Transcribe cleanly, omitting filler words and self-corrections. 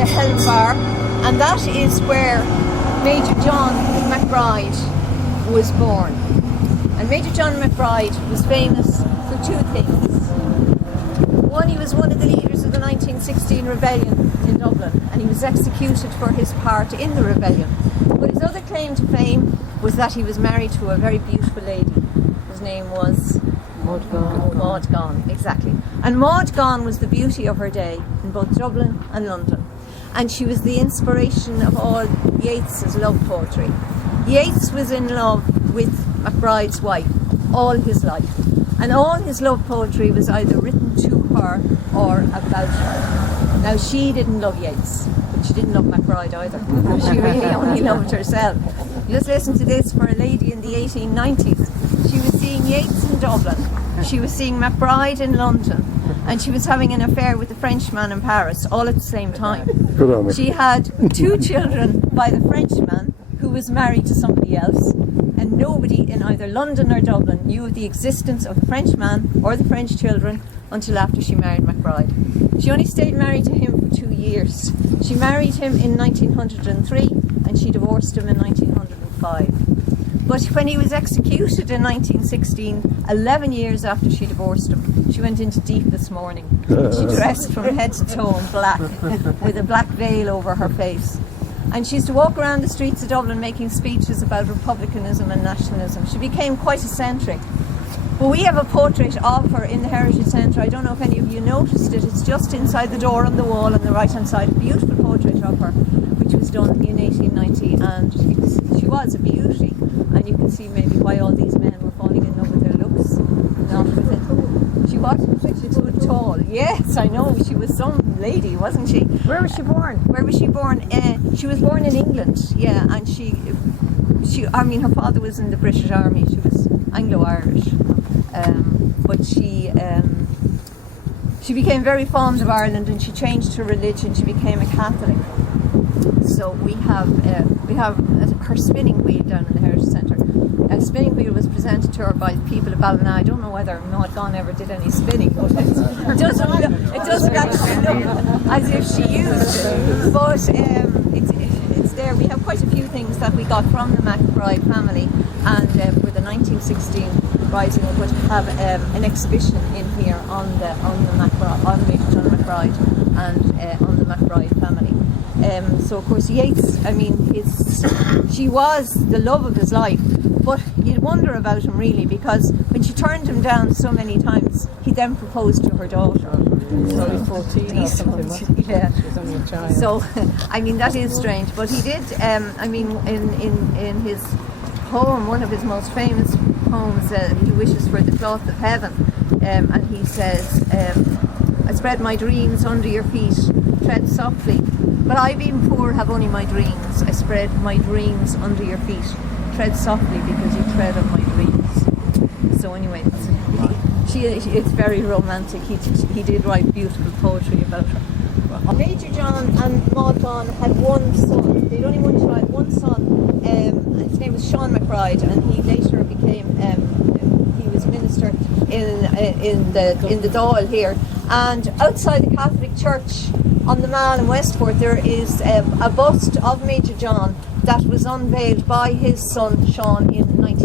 the Helm Bar, and that is where Major John McBride was born. And Major John McBride was famous for two things. One, he was one of the leaders of the 1916 rebellion in Dublin, and he was executed for his part in the rebellion. But his other claim to fame was that he was married to a very beautiful lady. His name was Maud Gonne, exactly. And Maud Gonne was the beauty of her day in both Dublin and London. And she was the inspiration of all Yeats's love poetry. Yeats was in love with McBride's wife all his life. And all his love poetry was either written to her or about her. Now, she didn't love Yeats, but she didn't love McBride either. She really only loved herself. Just listen to this for a lady in the 1890s. She was seeing Yeats in Dublin, she was seeing McBride in London, and she was having an affair with a Frenchman in Paris, all at the same time. Good on her. She had 2 children by the Frenchman, who was married to somebody else, and nobody in either London or Dublin knew of the existence of the Frenchman or the French children until after she married McBride. She only stayed married to him for 2 years. She married him in 1903 and she divorced him in 1905. But when he was executed in 1916, 11 years after she divorced him, she went into deepest mourning. She dressed from head to toe in black, with a black veil over her face. And she used to walk around the streets of Dublin making speeches about republicanism and nationalism. She became quite eccentric. But we have a portrait of her in the Heritage Centre. I don't know if any of you noticed it. It's just inside the door on the wall on the right-hand side. A beautiful portrait of her, which was done in 1890. And she was a beauty. And you can see maybe why all these men were falling in love with her looks. Not with it. She was tall. Yes, I know. She was some lady, wasn't she? Where was she born? Where was she born? She was born in England, yeah, and I mean, her father was in the British Army. She was Anglo-Irish, but she became very fond of Ireland, and she changed her religion. She became a Catholic. So we have her spinning wheel down in the Heritage Centre. A spinning wheel was presented to her by the people of Ballina. I don't know whether Maud Gonne ever did any spinning, but it doesn't actually look as if she used it. But it's there. We have quite a few things that we got from the McBride family, and for the 1916 Rising, we're going to have an exhibition in here on Major John McBride and on the McBride family. So of course Yeats, I mean, she was the love of his life, but you'd wonder about him really, because when she turned him down so many times, he then proposed to her daughter. So he's 14 or something. Yeah. She was only a child. So I mean, that is strange, but he did. I mean, in his poem, one of his most famous poems, he wishes for the cloth of heaven, and he says, "I spread my dreams under your feet, tread softly. But I, being poor, have only my dreams. I spread my dreams under your feet. Tread softly, because you tread on my dreams." So anyway, it's very romantic. He did write beautiful poetry about her. Major John and Maud Gonne had one son. They'd only one child, one son. His name was Sean McBride, and he later became. He was minister in the Dáil here. And outside the Catholic Church on the Mall in Westport, there is a bust of Major John that was unveiled by his son Sean in 19